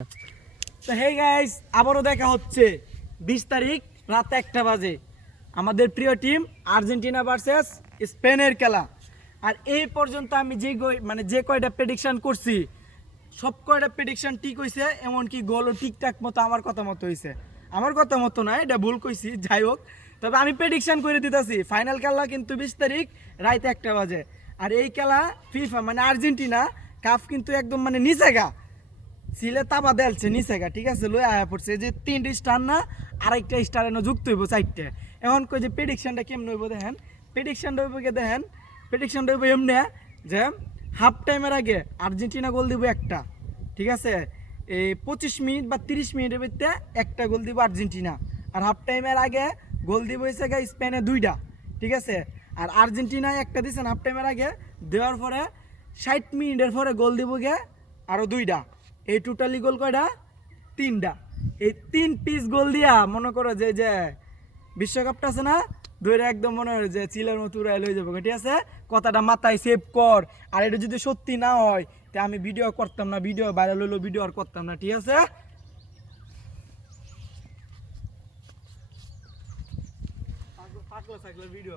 তো hey guys, আবারও দেখা হচ্ছে 20 তারিখ রাত 1টা বাজে আমাদের প্রিয় টিম আর্জেন্টিনা ভার্সেস স্পেনের খেলা। আর এই পর্যন্ত আমি যে কয়টা প্রেডিকশন করছি সব কয়টা প্রেডিকশন ঠিক হয়েছে, এমনকি গোলও ঠিকঠাক মতো আমার কথা মতো হয়েছে। আমার কথা মতো না, এটা ভুল কইছি, যাই হোক। তবে আমি প্রেডিকশন করে দিতেছি ফাইনাল খেলা কিন্তু 20 তারিখ রাত 1টা বাজে। আর এই খেলা ফিফা আর্জেন্টিনা কাপ কিন্তু একদম নিচে গা সিলে তাবা দেলছে নিচে গা, ঠিক আছে, লই আয়া পড়ছে যে 3টে স্টার না আরেকটা স্টার এনে যুক্ত হইব 4টে। এখন কই যে প্রেডিকশনটা কেমন হইব দেখেন, প্রেডিকশনটা হইব এমনি যে হাফ টাইমের আগে আর্জেন্টিনা গোল দিব একটা, ঠিক আছে, এই 25 মিনিট বা 30 মিনিটের ভিতরে একটা গোল দিব আর্জেন্টিনা। আর হাফ টাইমের আগে গোল দিব হয়েছে গা স্পেনে 2টা, ঠিক আছে। আর আর্জেন্টিনা একটা দিয়েছেন হাফ টাইমের আগে, দেওয়ার পরে 60 মিনিটের পরে গোল দিব গে আরও 2টা। এই টোটালি গোল কয়টা? 3টা। এই 3 পিস গোল দিয়া মনে করো যে বিশ্বকাপটা আছে না, ধরে একদম মনে হয় যে চিলের মতো উড়াই লয়ে যাবো, ঠিক আছে। কথাটা মাথায় সেভ কর। আর এটা যদি সত্যি না হয় তা আমি ভিডিও করতাম না, ভিডিও ভাইরাল হইলো, ভিডিও আর করতাম না, ঠিক আছে। পাগলা ভিডিও